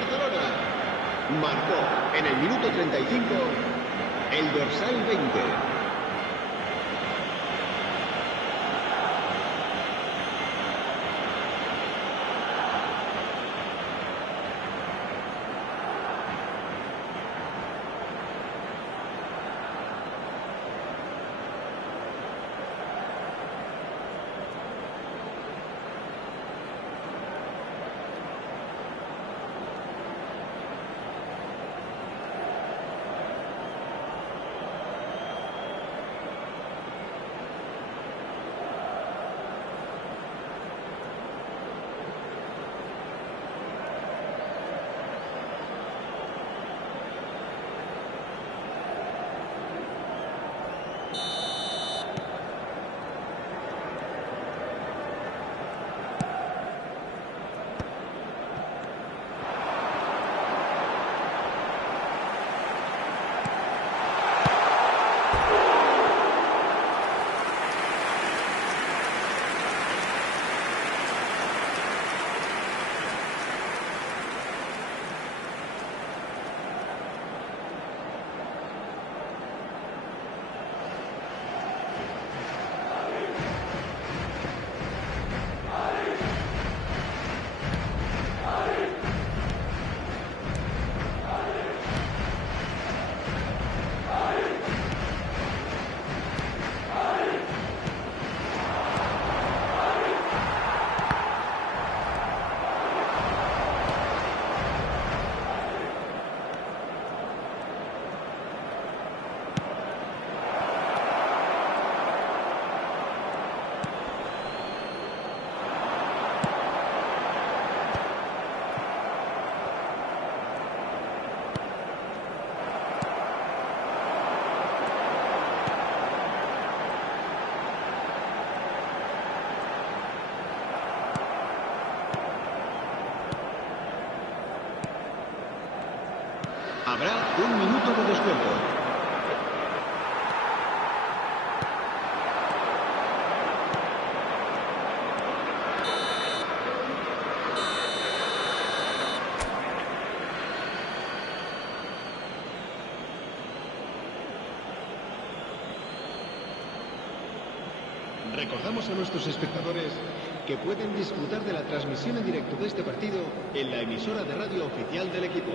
Barcelona. Marcó en el minuto 35 el dorsal 20. Habrá un minuto de descuento. Recordamos a nuestros espectadores que pueden disfrutar de la transmisión en directo de este partido en la emisora de radio oficial del equipo.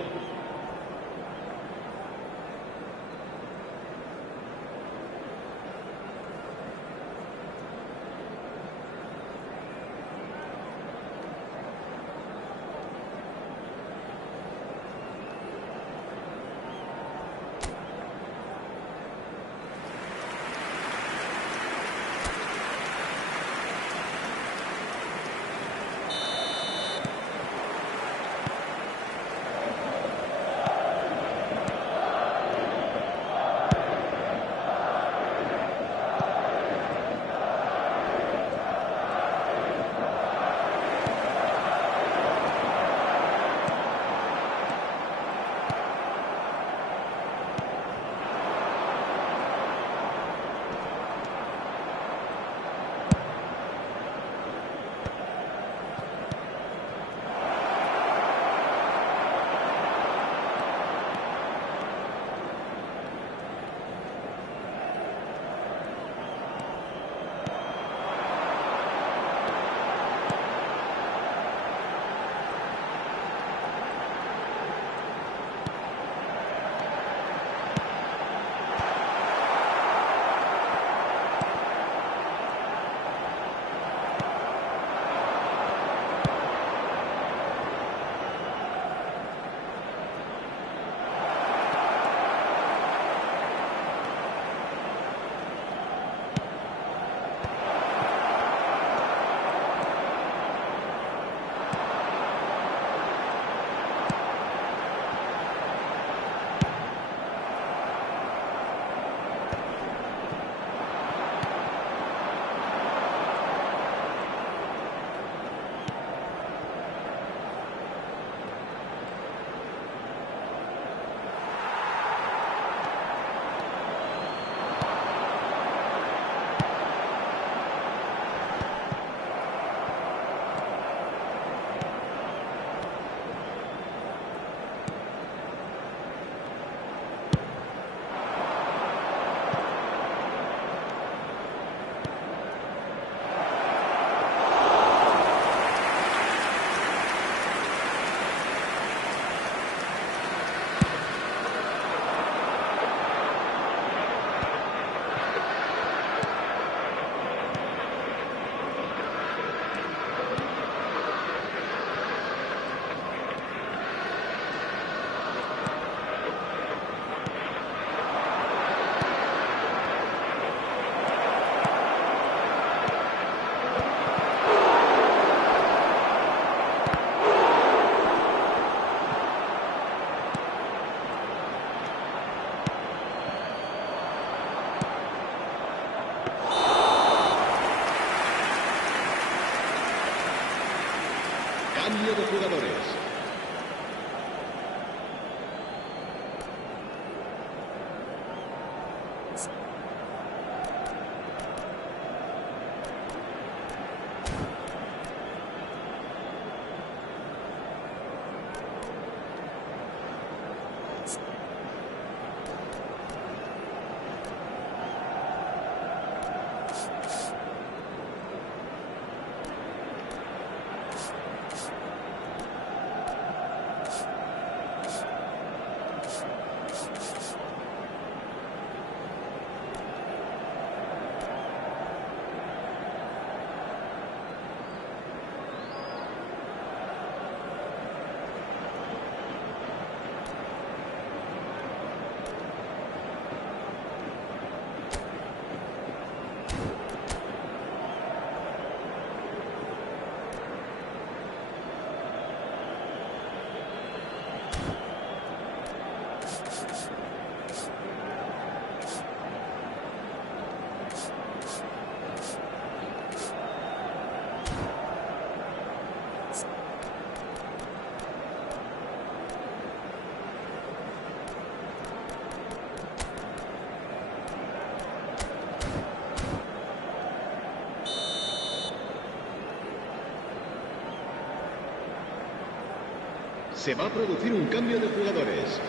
Se va a producir un cambio de jugadores.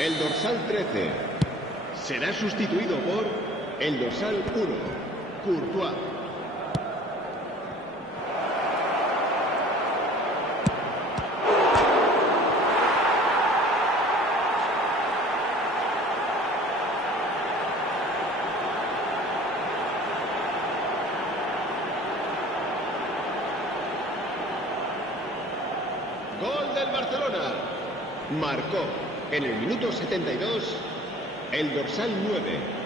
El dorsal 13 será sustituido por el dorsal 1, Courtois. Gol del Barcelona. Marcó en el minuto 72 el dorsal 9.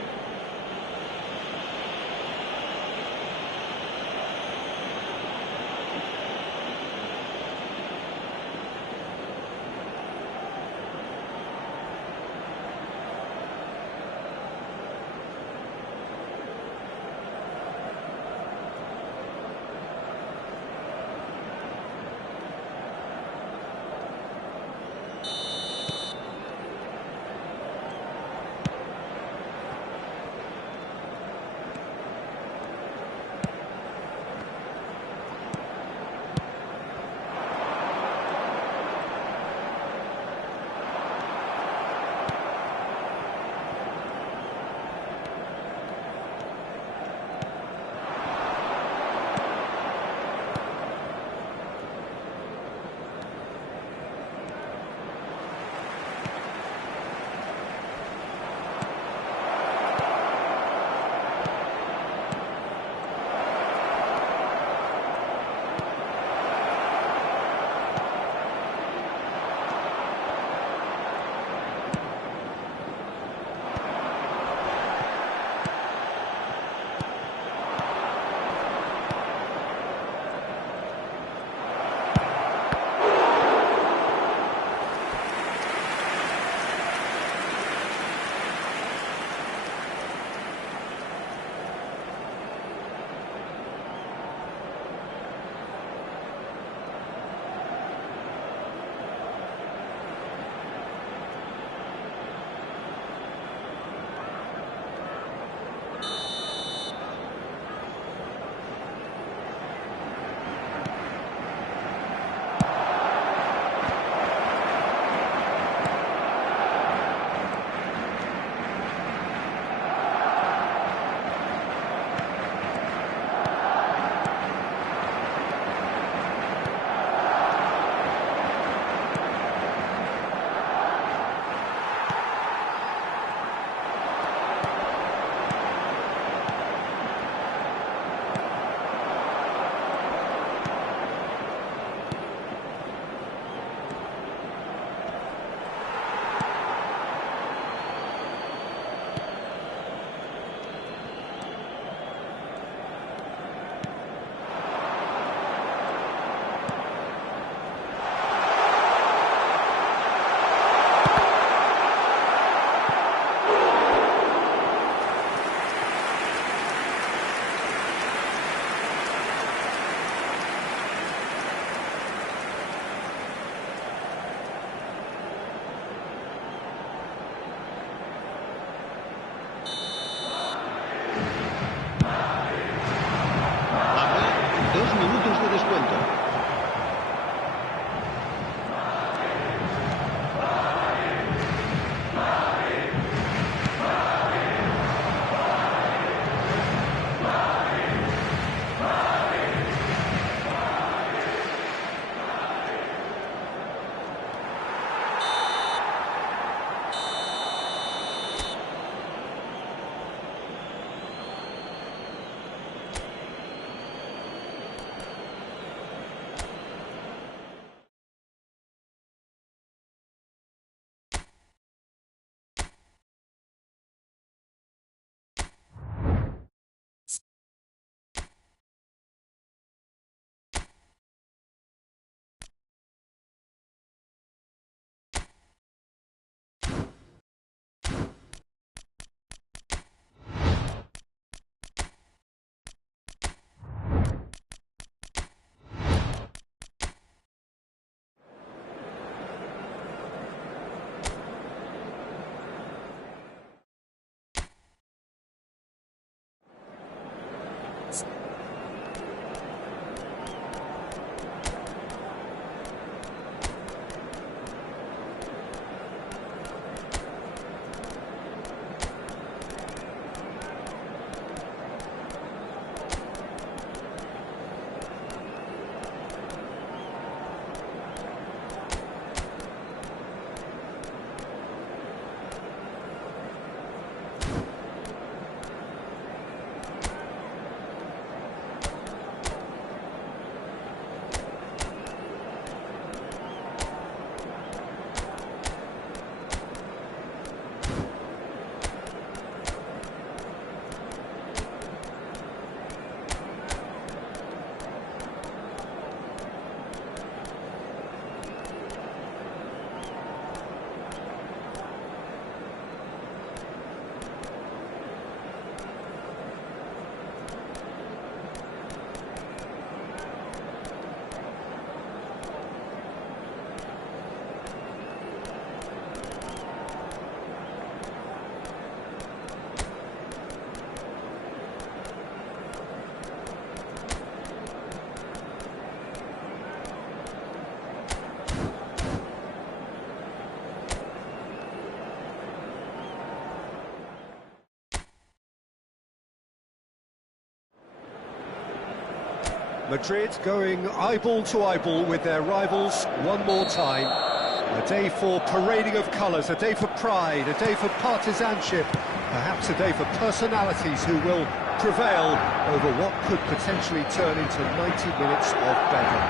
Madrid going eyeball to eyeball with their rivals one more time. A day for parading of colours, a day for pride, a day for partisanship, perhaps a day for personalities who will prevail over what could potentially turn into 90 minutes of bedlam.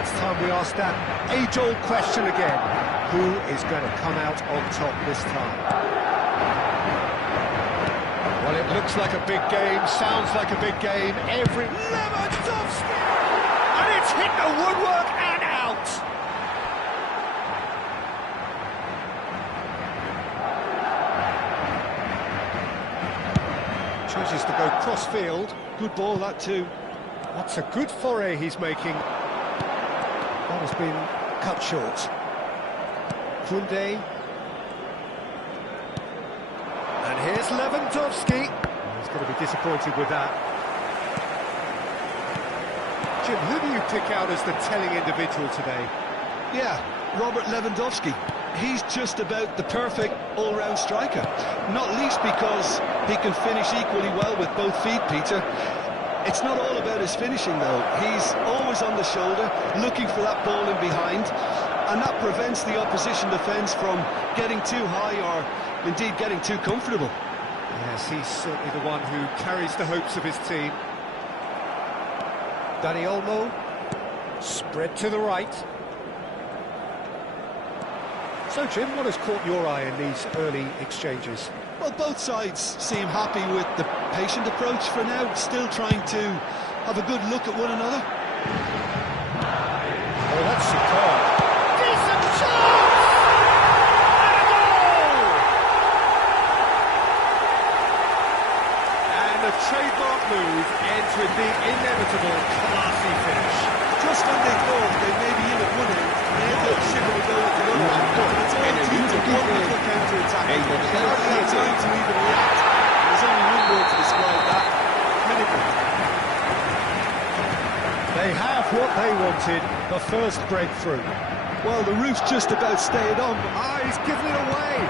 It's time we ask that age-old question again. Who is going to come out on top this time? Well, it looks like a big game, sounds like a big game. Lewandowski! And it's hit the woodwork and out! Chooses to go cross-field. Good ball, that too. That's a good foray he's making. That has been cut short. Koundé. And here's Lewandowski. He's going to be disappointed with that. Jim, who do you pick out as the telling individual today? Yeah, Robert Lewandowski. He's just about the perfect all-round striker. Not least because he can finish equally well with both feet, Peter. It's not all about his finishing, though. He's always on the shoulder, looking for that ball in behind, and that prevents the opposition defence from getting too high or, indeed, getting too comfortable. Yes, he's certainly the one who carries the hopes of his team. Dani Olmo, spread to the right. So, Jim, what has caught your eye in these early exchanges? Well, both sides seem happy with the patient approach for now, still trying to have a good look at one another. Oh, that's superb. Decent chance! And a goal! And the trademark move ends with the inevitable classy finish. Just when they thought they may be in at one end, they end up shipping a goal at the other end. It's all due to wonderful counter-attack. Hardly had time to even react. There's only one word to describe that: clinical. They have what they wanted, the first breakthrough. Well, the roof's just about stayed on. He's given it away.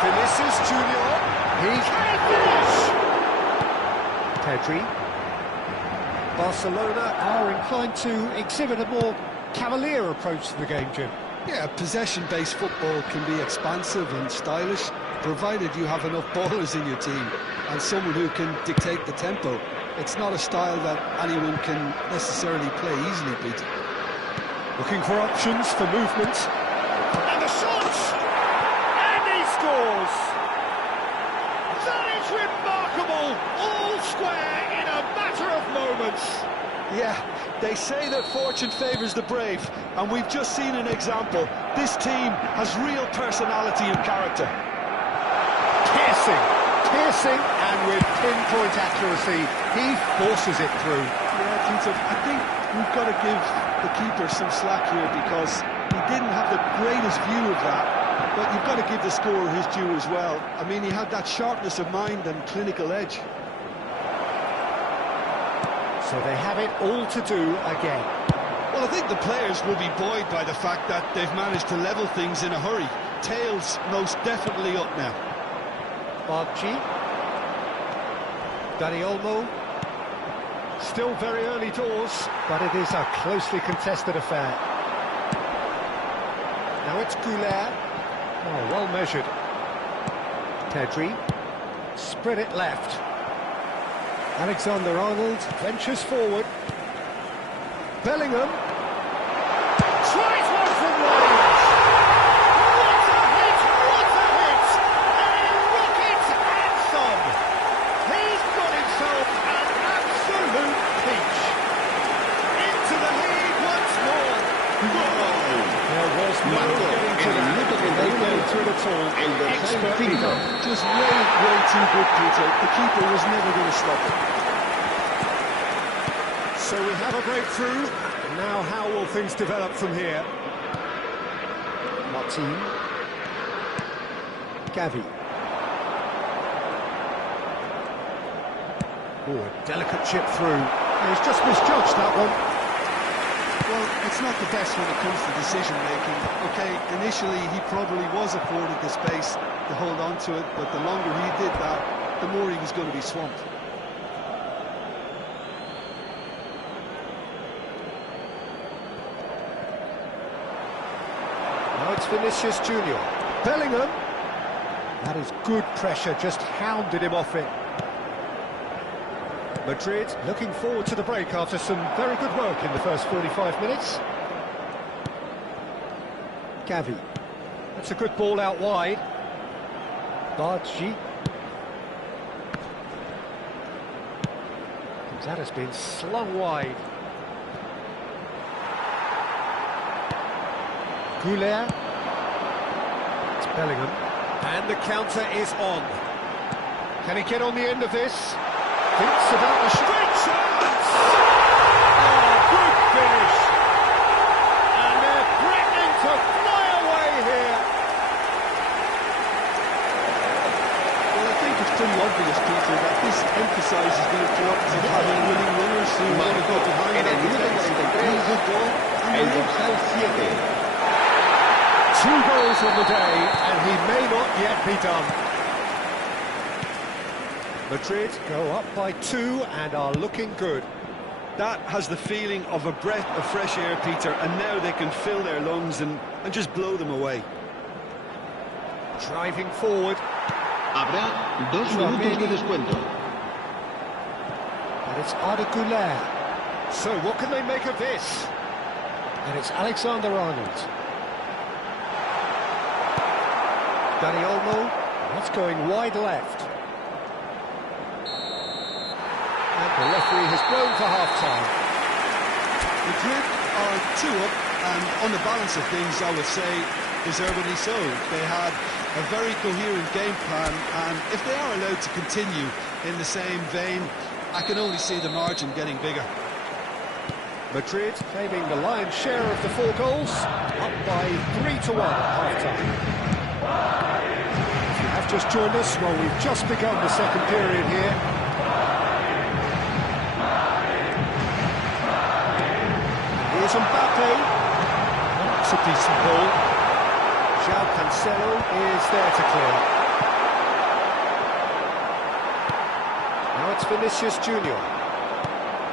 Vinicius Junior. He can finish. Pedri. Barcelona are inclined to exhibit a more cavalier approach to the game, Jim. Yeah, possession-based football can be expansive and stylish, provided you have enough ballers in your team and someone who can dictate the tempo. It's not a style that anyone can necessarily play easily, Peter. Looking for options for movement. And the shot! And he scores! That is remarkable! All square in a matter of moments. Yeah, they say that fortune favours the brave, and we've just seen an example. This team has real personality and character. Piercing, and with pinpoint accuracy, he forces it through. Yeah, Peter, I think we've got to give the keeper some slack here because he didn't have the greatest view of that, but you've got to give the scorer his due as well. I mean, he had that sharpness of mind and clinical edge. So they have it all to do again. Well, I think the players will be buoyed by the fact that they've managed to level things in a hurry. Tails most definitely up now. Barchi. Dani Olmo. Still very early doors, but it is a closely contested affair. Now it's Goulet. Oh, well measured. Pedri. Spread it left. Alexander-Arnold ventures forward. Bellingham tries one from range. What a hit! What a hit! A rocket anthem. He's got himself an absolute peach. Into the lead once more. There was no getting to that. No getting to it at all. Expertly done. Just way too good, Peter. The keeper was never going to stop it. So we have a breakthrough. Now how will things develop from here? Martin. Gavi. Oh, a delicate chip through. He's just misjudged that one. Well, it's not the best when it comes to decision-making. OK, initially he probably was afforded the space to hold on to it, but the longer he did that, the more he was going to be swamped. Now it's Vinicius Junior. Bellingham. That is good pressure, just hounded him off it. Madrid looking forward to the break after some very good work in the first 45 minutes. Gavi. That's a good ball out wide. Barbacena. That has been slung wide. Goulet. It's Bellingham. And the counter is on. Can he get on the end of this? Thinks about the straight chance! Oh, good finish! And they're threatening to fly away here. Well, I think it's pretty obvious, Peter, that this emphasises the importance of having winning runners who want to go behind En el minuto 43, el dorsal 7. 2 goals on the day, and he may not yet be done. Madrid go up by 2 and are looking good. That has the feeling of a breath of fresh air, Peter, and now they can fill their lungs and just blow them away. Driving forward. Habrá 2 minutos de descuento. And it's Arda Güler. So what can they make of this? And it's Alexander-Arnold. Dani Olmo, that's going wide left. And the referee has blown for half-time. Madrid are 2 up, and on the balance of things, I would say, deservedly so. They had a very coherent game plan, and if they are allowed to continue in the same vein, I can only see the margin getting bigger. Madrid claiming the lion's share of the 4 goals, up by 3-1 at half-time. If you have just joined us, well, we've just begun the second period here. Here's Mbappe. That's a decent ball. João Cancelo is there to clear. Now it's Vinicius Junior.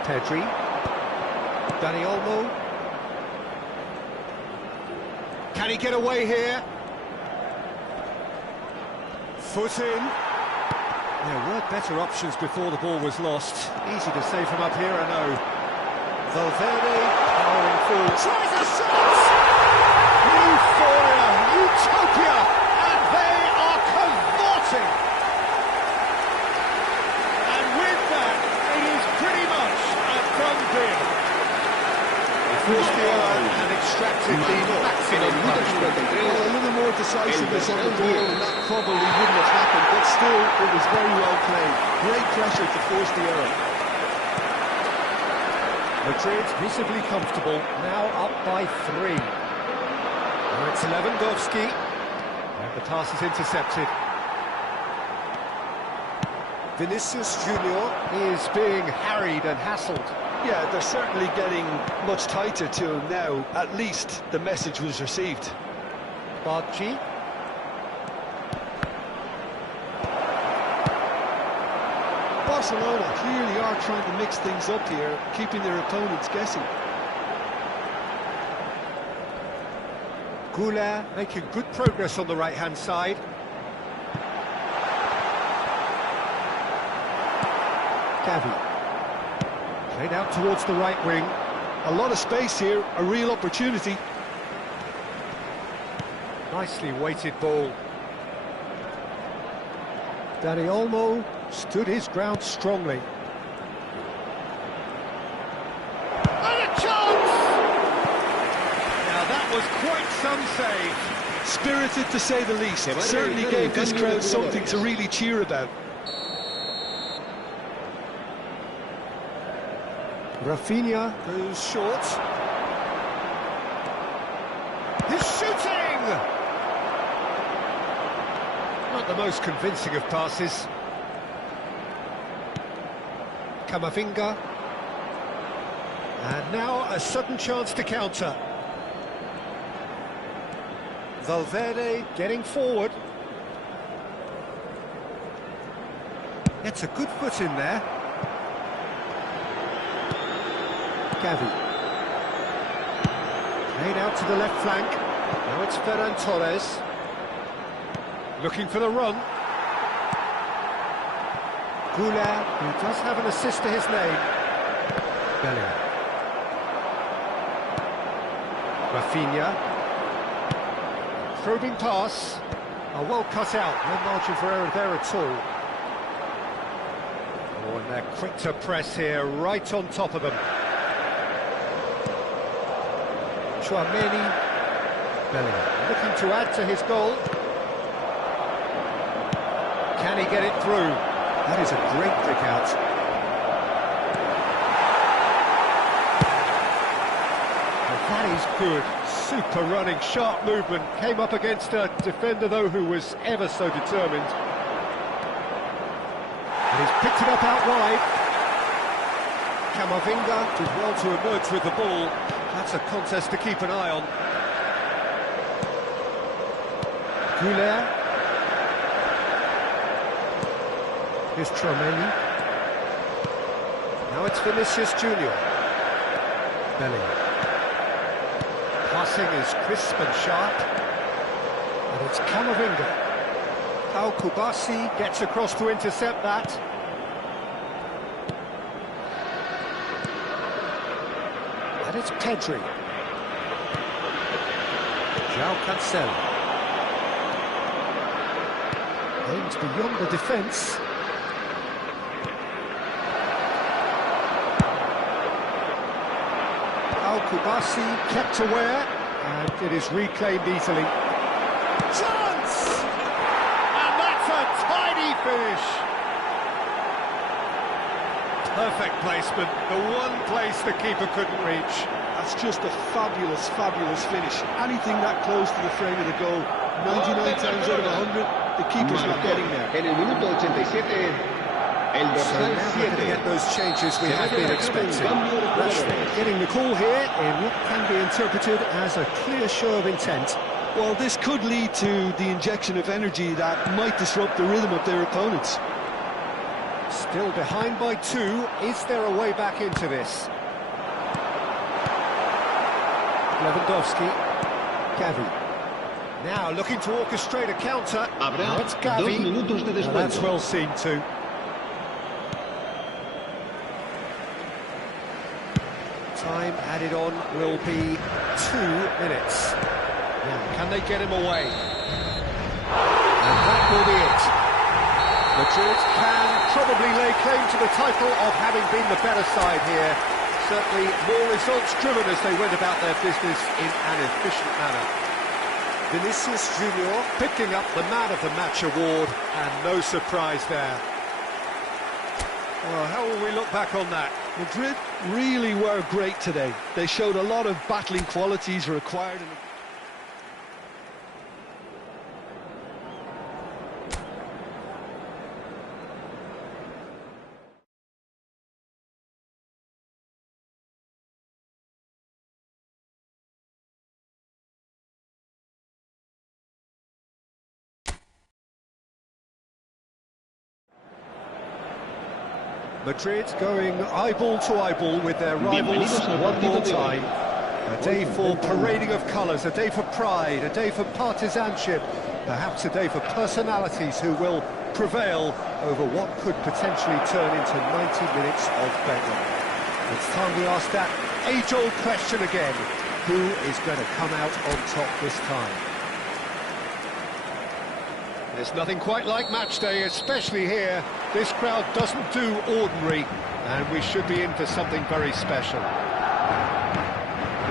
Pedri. Dani Olmo. Can he get away here? Foot in. There were better options before the ball was lost. Easy to say from up here, I know. Valverde powering forward. Tries a shot! Euphoria, utopia, and they are cavorting. And with that, it is pretty much a done deal. Forced the error and extracted the maximum punishment. Well, a little more decisiveness on the ball, and that probably wouldn't have happened, but still, it was very well played. Great pressure to force the error. Madrid visibly comfortable, now up by 3. Now it's Lewandowski, and the pass is intercepted. Vinicius Junior is being harried and hassled. Yeah, they're certainly getting much tighter to him now. At least the message was received. Barbacena. Barcelona clearly are trying to mix things up here, keeping their opponents guessing. Goulet making good progress on the right-hand side. Gavi. Played out towards the right wing. A lot of space here, a real opportunity. Nicely weighted ball. Dani Olmo stood his ground strongly. And a chance! Now that was quite some save. Spirited to say the least. Certainly gave this crowd something to really cheer about. Rafinha goes short. He's shooting! Not the most convincing of passes. Camavinga. And now a sudden chance to counter. Valverde getting forward. It's a good foot in there. Gavi. Played out to the left flank. Now it's Ferran Torres. Looking for the run. Goulart, who does have an assist to his name. Bellingham. Rafinha. Probing pass. Oh, well cut out. No margin for error there at all. Oh, and they're quick to press here, right on top of them. Chouameni. Bellingham looking to add to his goal. Can he get it through? That is a great kick out. That is good. Super running, sharp movement. Came up against a defender, though, who was ever so determined. And he's picked it up out wide. Camavinga did well to emerge with the ball. That's a contest to keep an eye on. Goulart. Here's Chouameni. Now it's Vinicius Junior. Bellingham. Passing is crisp and sharp. And it's Camavinga. Pau Kubasi gets across to intercept that. And it's Pedri. João Cancelo. Aims beyond the defence. Kubasi kept aware, and it is reclaimed easily. Chance! And that's a tidy finish. Perfect placement, the one place the keeper couldn't reach. That's just a fabulous, fabulous finish. Anything that close to the frame of the goal, 99 times out of 100, the keeper's not getting there. En el minuto 87, el dorsal 7. Get those changes we have been expecting. Rashford getting the call here in what can be interpreted as a clear show of intent. Well, this could lead to the injection of energy that might disrupt the rhythm of their opponents. Still behind by 2. Is there a way back into this? Lewandowski. Gavi. Now looking to orchestrate a counter. Now it's Gavi. 2 minutos de descuento. That's well seen too. Time added on will be 2 minutes. Now, can they get him away? And that will be it. Madrid can probably lay claim to the title of having been the better side here. Certainly more results-driven as they went about their business in an efficient manner. Vinicius Junior picking up the Man of the Match award, and no surprise there. Well, how will we look back on that? Madrid really were great today. They showed a lot of battling qualities required in the... Madrid going eyeball to eyeball with their rivals one more time. A day for parading of colours, a day for pride, a day for partisanship, perhaps a day for personalities who will prevail over what could potentially turn into 90 minutes of bedlam. It's time we ask that age-old question again: who is going to come out on top this time? There's nothing quite like match day, especially here. This crowd doesn't do ordinary, and we should be in for something very special.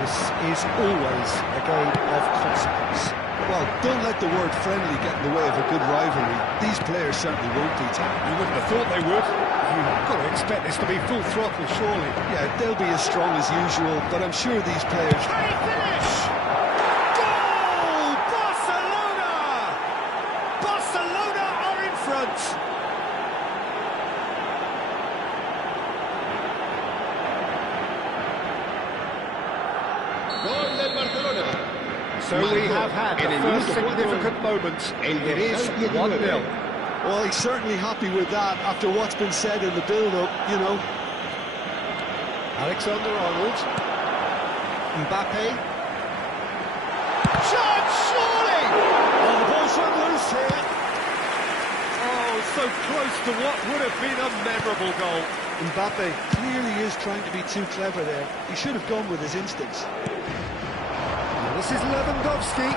This is always a game of consequence. Well, don't let the word friendly get in the way of a good rivalry. These players certainly won't, Peter. You wouldn't have thought they would. You've got to expect this to be full throttle, surely. Yeah, they'll be as strong as usual, but I'm sure these players... Can he finish? Goal! Barcelona! Barcelona are in front. Gol del Barcelona. So we have had the first significant moment. It is 1-0. Well, he's certainly happy with that after what's been said in the build-up, you know. Alexander-Arnold. Mbappe. Shot! to what would have been a memorable goal. Mbappe clearly is trying to be too clever there. He should have gone with his instincts. This is Lewandowski.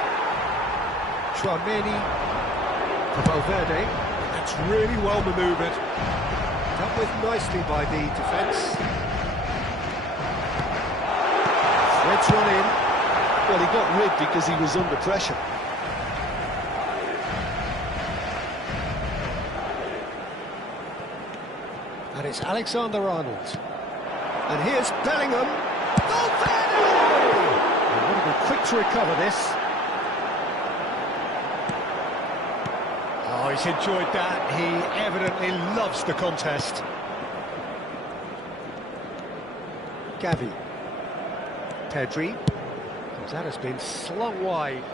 Chouameni for Valverde. That's really well manoeuvred. Dealt with nicely by the defence. Threads one in. Well, he got rid because he was under pressure. And it's Alexander-Arnold. And here's Bellingham. Valverde! They want to be quick to recover this. Oh, he's enjoyed that. He evidently loves the contest. Gavi. Pedri. That has been slung wide.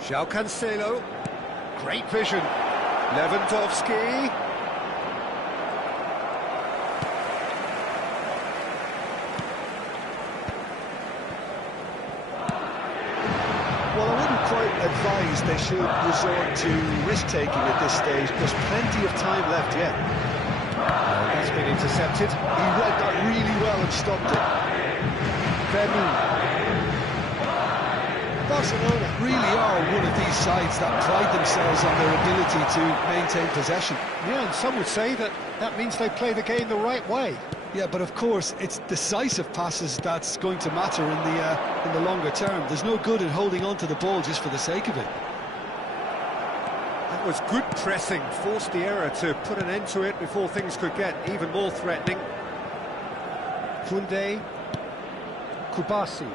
João Cancelo. Great vision. Lewandowski. Well, I wouldn't quite advise they should resort to risk-taking at this stage. There's plenty of time left yet. That's been intercepted. He read that really well and stopped it. Vermin. Barcelona really are one of these sides that pride themselves on their ability to maintain possession. Yeah, and some would say that that means they play the game the right way. Yeah, but of course, it's decisive passes that's going to matter in the longer term. There's no good in holding on to the ball just for the sake of it. That was good pressing, forced the error to put an end to it before things could get even more threatening. Koundé, Kubasi,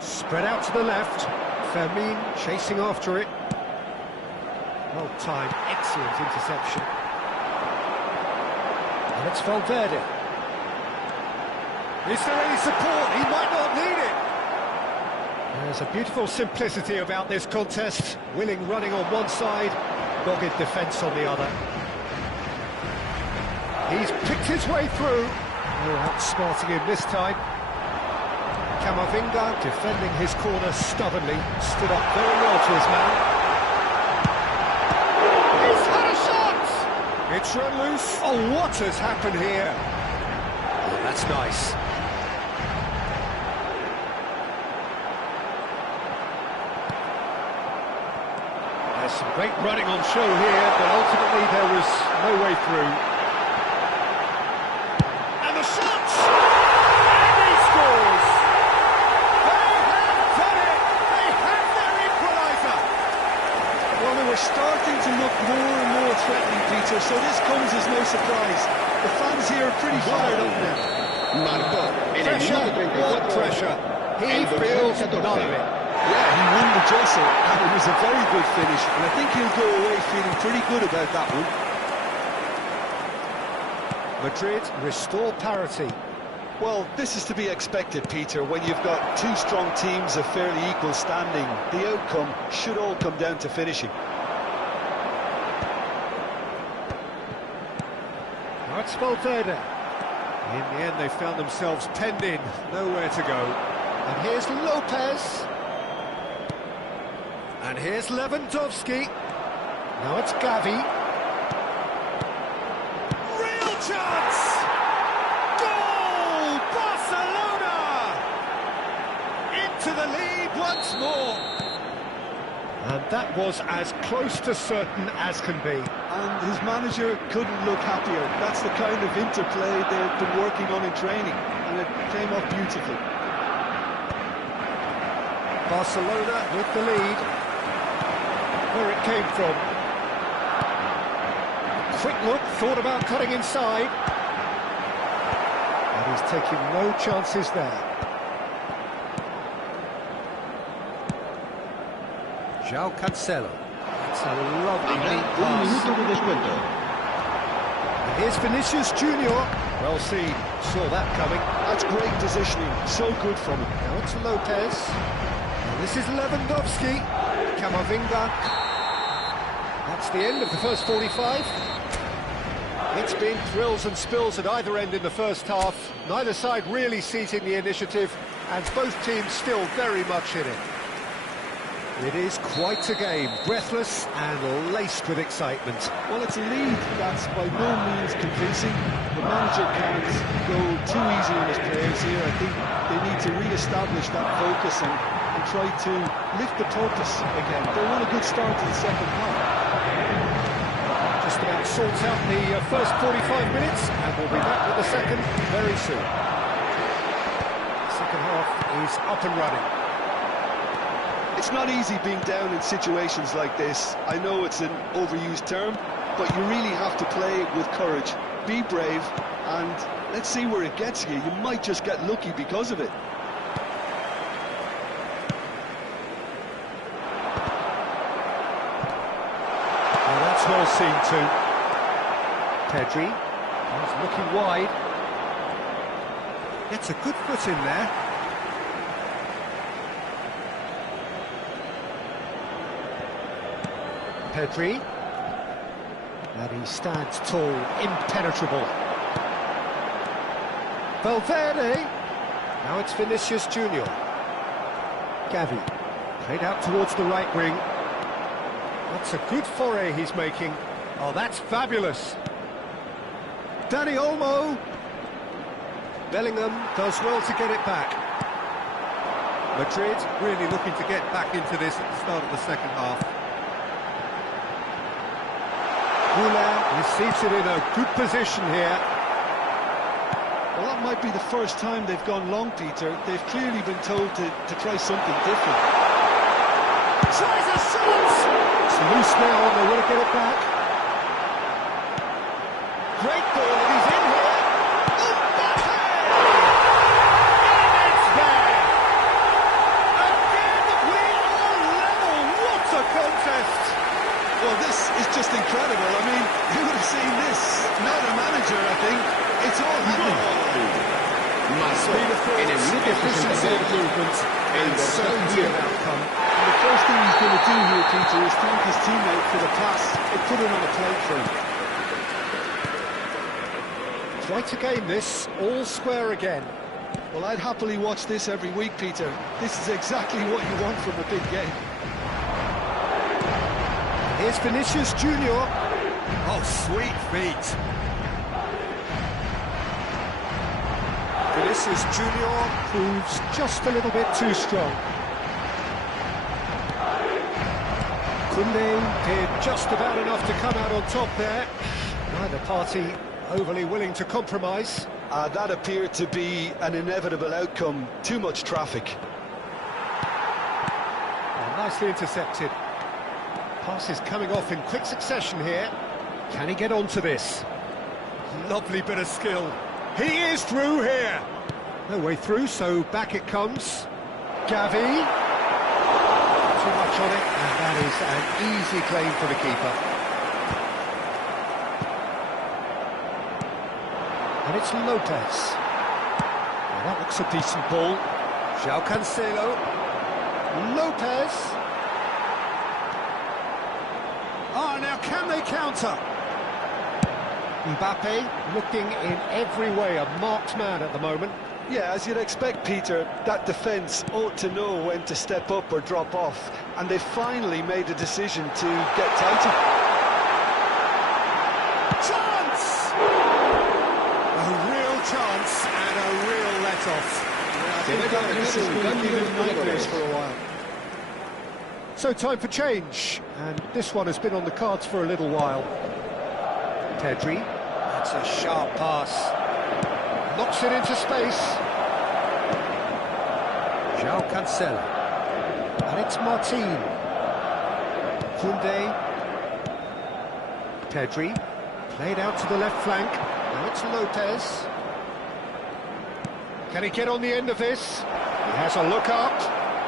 spread out to the left. Fermin chasing after it. Well timed, excellent interception. And it's Valverde. Is there any support? He might not need it. There's a beautiful simplicity about this contest. Willing running on one side, dogged defence on the other. He's picked his way through. Oh, outsmarting him this time. Camavinga defending his corner stubbornly, stood up very well to his man. He's had a shot! It's run loose. Oh, what has happened here? Oh, that's nice. There's some great running on show here, but ultimately there was no way through. And the shot! And he scores! They have done it! They have their equaliser! Well, they were starting to look more and more threatening, Peter, so this comes as no surprise. The fans here are pretty fired up now. Marcó en el Pressure, minuto what 34. pressure? He El dorsal feels 14. none of it. Yeah, he won the jostle, and it was a very good finish, and I think he'll go away feeling pretty good about that one. Madrid restore parity. Well, this is to be expected, Peter, when you've got two strong teams of fairly equal standing. The outcome should all come down to finishing. Now it's Valverde. In the end, they found themselves penned in, nowhere to go. And here's Lopez. And here's Lewandowski. Now it's Gavi. Real chance! Goal! Barcelona! Into the lead once more. And that was as close to certain as can be. And his manager couldn't look happier. That's the kind of interplay they've been working on in training, and it came off beautifully. Barcelona with the lead. Where it came from. Quick look, thought about cutting inside. And he's taking no chances there. João Cancelo. That's a lovely Habrá neat un pass. minuto de descuento. And here's Vinicius Junior. Well seen, saw that coming. That's great positioning, so good from him. Now it's Lopez. And this is Lewandowski. Camavinga. That's the end of the first 45. It's been thrills and spills at either end in the first half. Neither side really seizing the initiative, and both teams still very much in it. It is quite a game, breathless and laced with excitement. Well, it's a lead that's by no means convincing. The manager can't go too easy on his players here. I think they need to re-establish that focus and try to lift the purpose again. They want a good start to the second half. Just about sorts out the first 45 minutes, and we'll be back with the second very soon. The second half is up and running. It's not easy being down in situations like this. I know it's an overused term, but you really have to play with courage. Be brave, and let's see where it gets you. You might just get lucky because of it. Well, that's well seen too. Pedri, he's looking wide. Gets a good foot in there. Pedri, and he stands tall, impenetrable. Valverde, now it's Vinicius Junior. Gavi, played out towards the right wing. That's a good foray he's making. Oh, that's fabulous. Dani Olmo. Bellingham does well to get it back. Madrid really looking to get back into this at the start of the second half. He's seated in a good position here. Well, that might be the first time they've gone long, Peter. They've clearly been told to try something different. Tries a shot! It's loose now and they want to get it back. Great ball, and he's in here. Mbappe! And it's there! Again, we are level. What a contest! Well, this is just incredible. I mean, who would have seen this? Not a manager, I think. It's all happening. Marcó en el minuto Efficiency 62 of movement el and dorsal certainty 10. of outcome. And the first thing he's going to do here, Peter, is thank his teammate for the pass. It put it on a plate for him. Quite a game this, all square again. Well, I'd happily watch this every week, Peter. This is exactly what you want from a big game. Here's Vinicius Junior. Oh, sweet feet. Vinicius Junior proves just a little bit too strong. Koundé did just about enough to come out on top there. Neither party overly willing to compromise. That appeared to be an inevitable outcome. Too much traffic. Oh, nicely intercepted. Pass is coming off in quick succession here. Can he get onto this? Lovely bit of skill. He is through here. No way through, so back it comes. Gavi. Too much on it, and that is an easy claim for the keeper. And it's Lopez. Well, that looks a decent ball. João Cancelo. Lopez. Oh, now can they counter? Mbappe looking in every way a marked man at the moment. Yeah, as you'd expect, Peter, that defence ought to know when to step up or drop off, and they finally made a decision to get tighter. Chance! A real chance and a real let-off. I think that this is going to give him nightmares for a while. So time for change, and this one has been on the cards for a little while. Pedri, that's a sharp pass. Knocks it into space. João Cancelo. And it's Martin. Koundé. Pedri. Played out to the left flank. Now it's Lopez. Can he get on the end of this? He has a look up.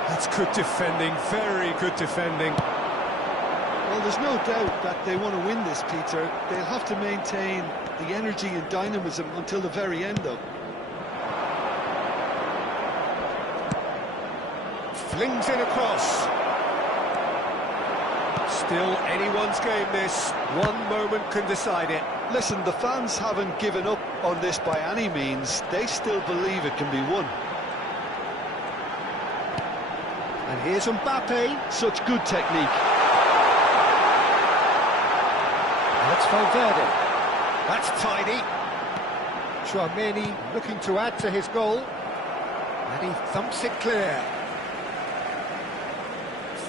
That's good defending, very good defending. Well, there's no doubt that they want to win this, Peter. They'll have to maintain the energy and dynamism until the very end, though. Flings in across. Still anyone's game this. One moment can decide it. Listen, the fans haven't given up on this by any means. They still believe it can be won. And here's Mbappe. Such good technique. That's Valverde. That's tidy. Chouameni looking to add to his goal. And he thumps it clear.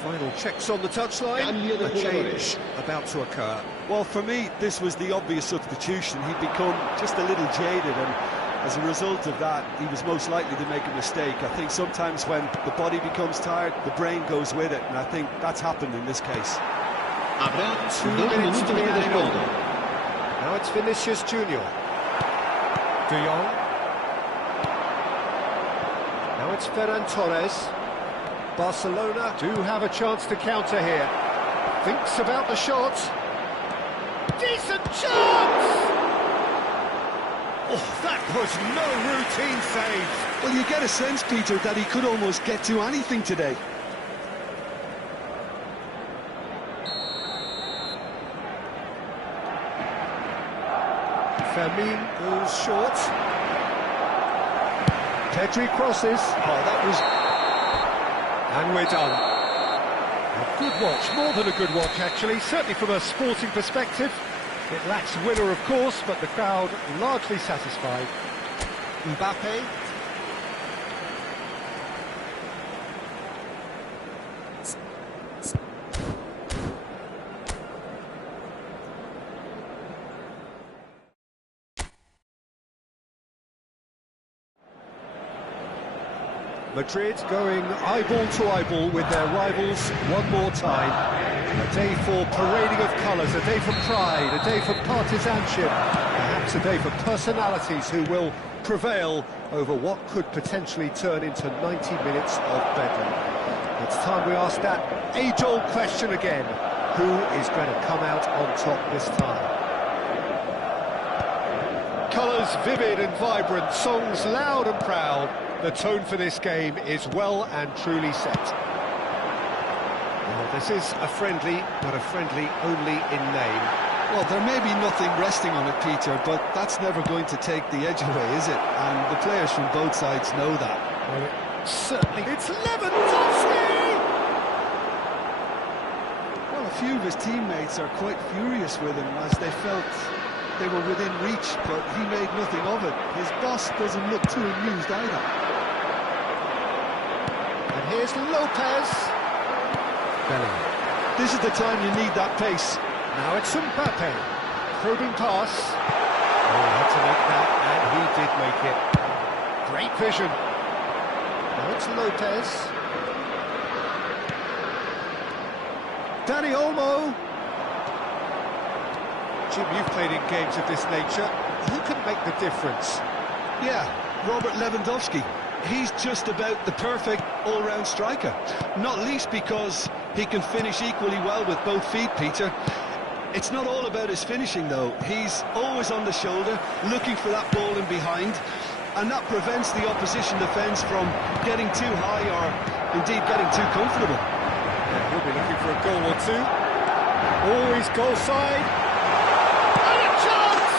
Final checks on the touchline. A change about to occur. Well, for me, this was the obvious substitution. He'd become just a little jaded, and as a result of that, he was most likely to make a mistake. I think sometimes when the body becomes tired, the brain goes with it, and I think that's happened in this case. Habrá 2 minutes to be de added on. descuento. Now it's Vinicius Junior. De Jong. Now it's Ferran Torres. Barcelona do have a chance to counter here. Thinks about the shot. Decent chance! Oh, that was no routine save. Well, you get a sense, Peter, that he could almost get to anything today. Fermin goes short. Pedri crosses. Oh, that was... And we're done. A good watch, more than a good watch actually, certainly from a sporting perspective. It lacks winner, of course, but the crowd largely satisfied. Mbappe. Madrid going eyeball to eyeball with their rivals one more time. A day for parading of colours, a day for pride, a day for partisanship, perhaps a day for personalities who will prevail over what could potentially turn into 90 minutes of bedlam. It's time we ask that age-old question again. Who is going to come out on top this time? Colours vivid and vibrant, songs loud and proud. The tone for this game is well and truly set. Well, this is a friendly, but a friendly only in name. Well, there may be nothing resting on it, Peter, but that's never going to take the edge away, is it? And the players from both sides know that. Well, certainly. It's Lewandowski! Well, a few of his teammates are quite furious with him as they felt they were within reach, but he made nothing of it. His boss doesn't look too amused either. And here's Lopez. Bellingham. This is the time you need that pace. Now it's Mbappe. Probing pass. Oh, he had to make that, and he did make it. Great vision. Now it's Lopez. Dani Olmo. Jim, you've played in games of this nature. Who can make the difference? Yeah, Robert Lewandowski. He's just about the perfect all-round striker. Not least because he can finish equally well with both feet, Peter. It's not all about his finishing, though. He's always on the shoulder, looking for that ball in behind, and that prevents the opposition defence from getting too high or, indeed, getting too comfortable. Yeah, he'll be looking for a goal or two. Always goal side. And a chance!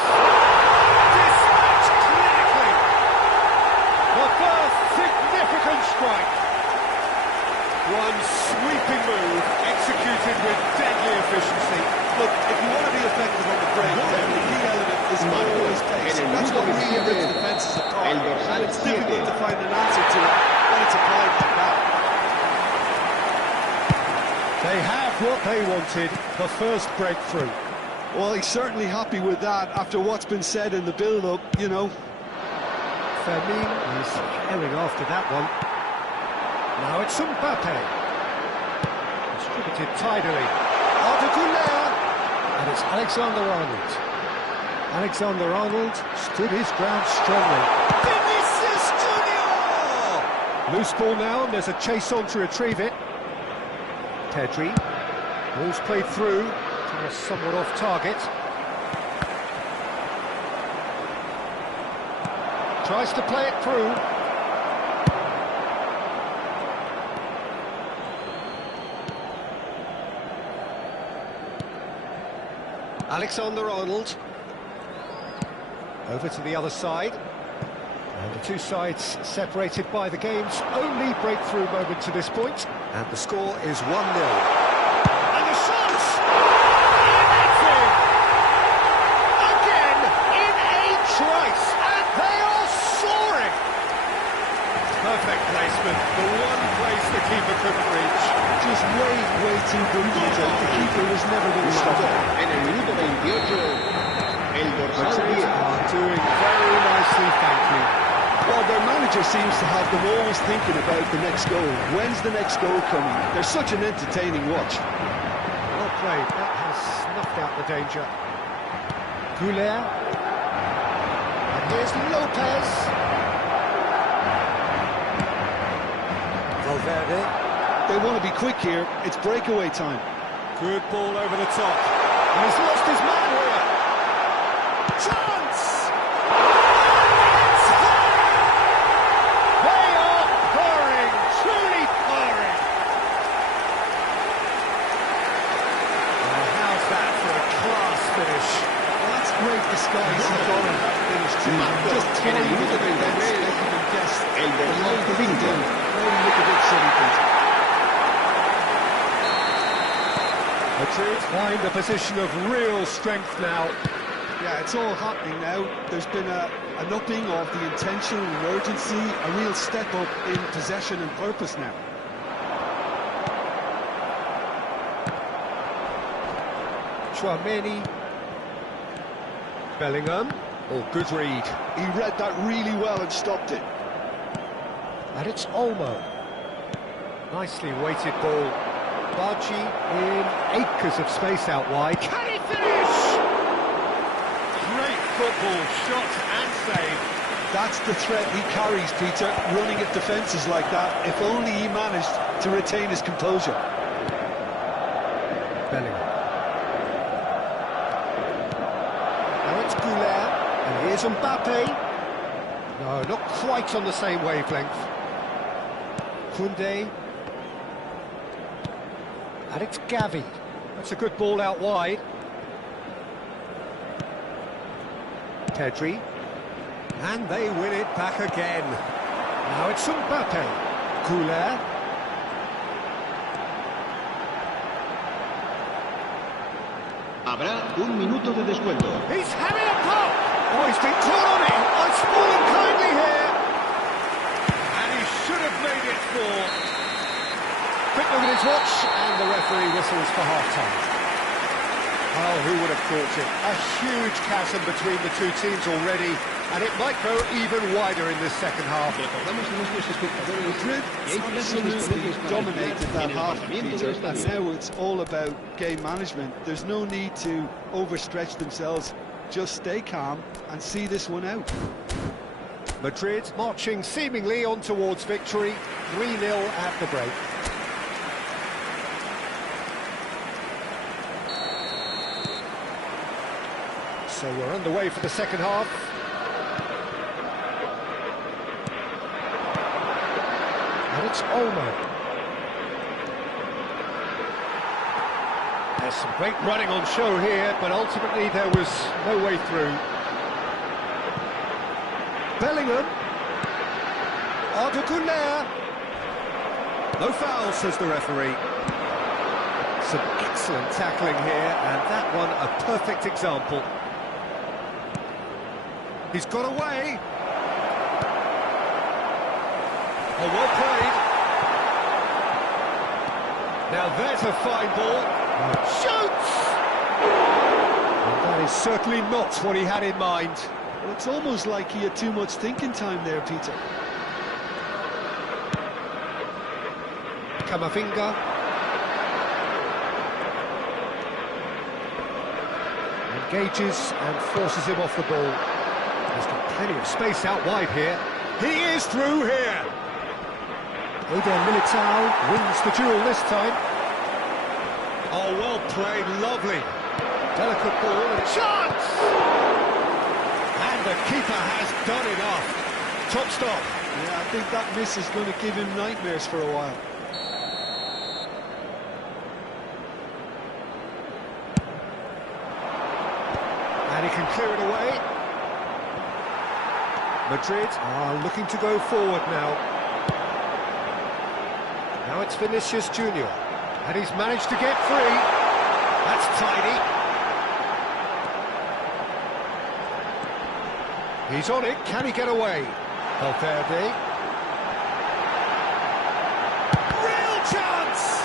Dispatched clinically. The first significant strike. One sweeping move, executed with deadly efficiency. Look, if you want to be effective on the break, then the key element is always pace. That's what really rips defences apart. And it's difficult to find an answer to it when it's applied like that. They have what they wanted, the first breakthrough. Well, he's certainly happy with that after what's been said in the build-up, you know. Fermin is herring after that one. Now it's Mbappe. Distributed tidily. Arda Güler. And it's Alexander-Arnold. Alexander-Arnold stood his ground strongly. Vinicius Junior! Loose ball now, and there's a chase on to retrieve it. Pedri. Ball's played through. Somewhat off target. Tries to play it through. Alexander-Arnold. Over to the other side. And The two sides separated by the game's only breakthrough moment to this point. And the score is 1-0. And the shots! And that's it! Again, in a trice, and they are soaring! Perfect placement, the one place the keeper couldn't reach. Just way too good, Peter. The keeper was never going to stop it. En el minuto 28, el dorsal Madrid 10. are doing very nicely, thank you. Well, their manager seems to have them always thinking about the next goal. When's the next goal coming? They're such an entertaining watch. Well played, that has snuffed out the danger. Goulet. And here's Lopez. Valverde. They want to be quick here. It's breakaway time. Good ball over the top. And he's lost his man here. Chance! It's there! They are purring, truly purring. Oh, how's that for a class finish? Well, that's great disguise. He got him that finish too. Just En el tiny minuto bit of events 33, making them guess. el dorsal 5. Maybe look a bit silly, Peter. Madrid find a position of real strength now. Yeah, it's all happening now. There's been an upping of the intention and urgency, a real step up in possession and purpose now. Chouameni. Bellingham. Oh, good read. He read that really well and stopped it. And it's Olmo. Nicely weighted ball. Bargi in acres of space out wide. Can he finish? Great football, shot and save. That's the threat he carries, Peter, running at defences like that. If only he managed to retain his composure. Bellingham. Now it's Goulet. And here's Mbappe. No, not quite on the same wavelength. Koundé. And it's Gavi. That's a good ball out wide. Pedri. And they win it back again. Now it's Mbappe. Goulet. Habrá un minuto de descuento. He's having a pop! Oh, he's been caught on it! It's fallen kindly here! And he should have made it four. Quick look at his watch, and the referee whistles for half-time. Oh, who would have thought it? A huge chasm between the two teams already, and it might grow even wider in this second half. Recordamos a nuestros espectadores Madrid que hay plazas absolutely disponibles para dominated alquilar that en el half, aparcamiento Peter, del and estadio. now it's all about game management. There's no need to overstretch themselves. Just stay calm and see this one out. Madrid marching seemingly on towards victory, 3-0 at the break. So we're underway for the second half. And it's Olmo. There's some great running on show here, but ultimately there was no way through. Bellingham. Arda Güler. No foul, says the referee. Some excellent tackling here, and that one a perfect example. He's got away. Oh, well played. Now there's a fine ball. Shoots! And that is certainly not what he had in mind. Well, it's almost like he had too much thinking time there, Peter. Camavinga. Engages and forces him off the ball. He's got plenty of space out wide here. He is through here. Eder Militao wins the duel this time. Oh, well played, lovely. Delicate ball and a chance! And the keeper has done enough. Top stop. Yeah, I think that miss is going to give him nightmares for a while. And he can clear it away. Madrid are looking to go forward now. Now it's Vinicius Junior, and he's managed to get free. That's tidy. He's on it, can he get away? Valverde. Real chance!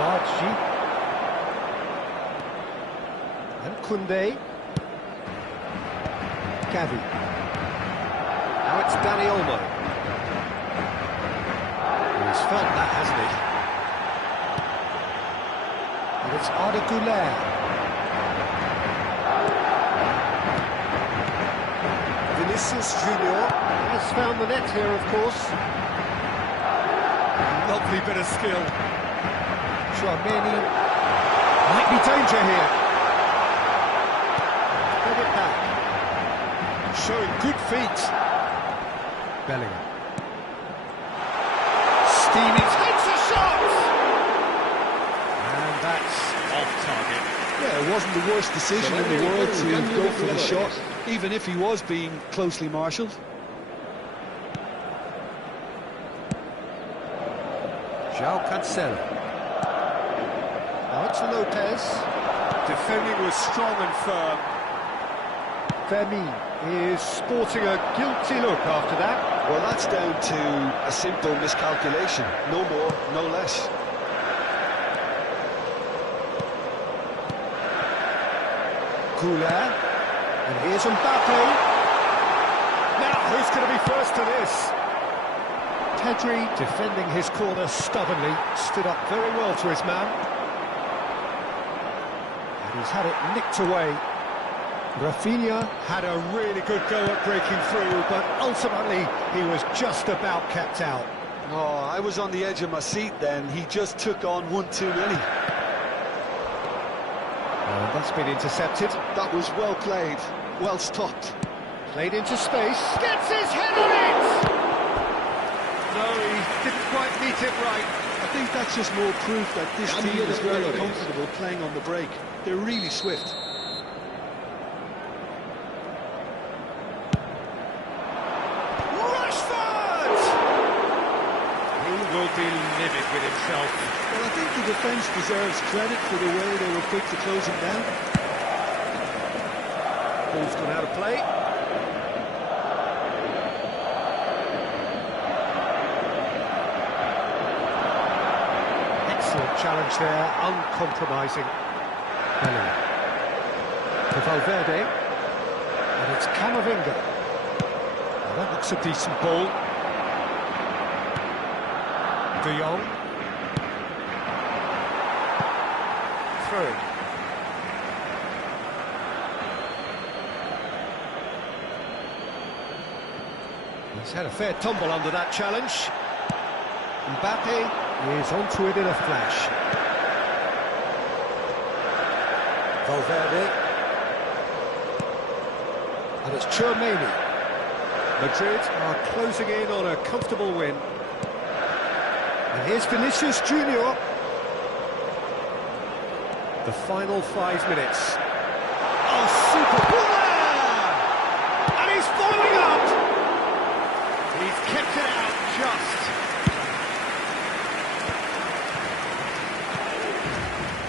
Bargi. And Koundé. Gavi. Now it's Dani Olmo. He's felt that, hasn't he? And it's Arda Güler. Vinicius Junior has found the net here, of course. Lovely bit of skill. Chouameni. Might be danger here. Get it back. Showing good feet. Bellingham. Steamy takes a shot! And that's off target. Yeah, it wasn't the worst decision in the world to go for the shot, even if he was being closely marshalled. João Cancelo. Now it's Lopez. Defending was strong and firm. Fermin is sporting a guilty look after that. Well, that's down to a simple miscalculation. No more, no less. Güler. And here's Mbappe. Now, who's going to be first to this? Pedri, defending his corner stubbornly, stood up very well to his man. And he's had it nicked away. Rafinha had a really good go at breaking through, but ultimately he was just about kept out. Oh, I was on the edge of my seat then. He just took on one too many. And that's been intercepted. That was well played, well stopped. Played into space. Gets his head on it! No, he didn't quite meet it right. I think that's just more proof that this team is very comfortable playing on the break. They're really swift. Will be livid with himself. Well, I think the defence deserves credit for the way they were quick to close him down. Ball's gone out of play. Excellent challenge there, uncompromising. Bellingham. To Valverde. And it's Camavinga. Well, that looks a decent ball. De Jong. Through. He's had a fair tumble under that challenge. Mbappe is onto it in a flash. Valverde. And it's Chouameni. Madrid are closing in on a comfortable win. And here's Vinicius Junior. The final 5 minutes. Oh, super ball! And he's following up! He's kept it out just.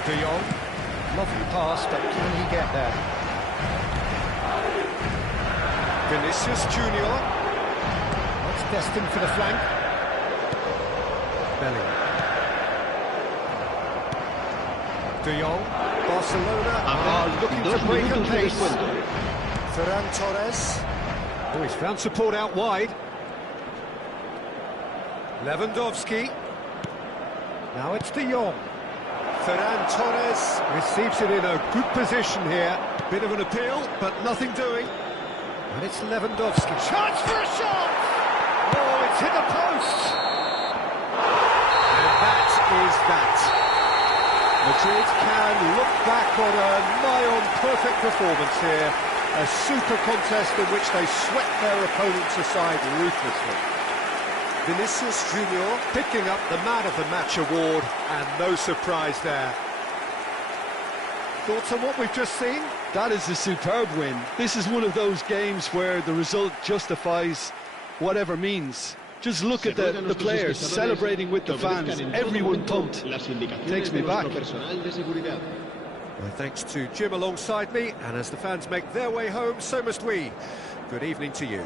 De Jong. Lovely pass, but can he get there? Vinicius Junior. That's destined for the flank. Bellingham. De Jong. Barcelona are looking to break a pace. Ferran Torres. Oh, he's found support out wide. Lewandowski. Now it's De Jong. Ferran Torres receives it in a good position here. Bit of an appeal, but nothing doing. And it's Lewandowski. Chance for a shot! Oh, it's hit the post! That is that. Madrid can look back on a nigh-on perfect performance here. A super contest in which they swept their opponents aside ruthlessly. Vinicius Junior picking up the Man of the Match award, and no surprise there. Thoughts on what we've just seen? That is a superb win. This is one of those games where the result justifies whatever means. Just look at the players celebrating with the fans. Everyone pumped. Takes me back. My thanks to Jim alongside me, and as the fans make their way home, so must we. Good evening to you.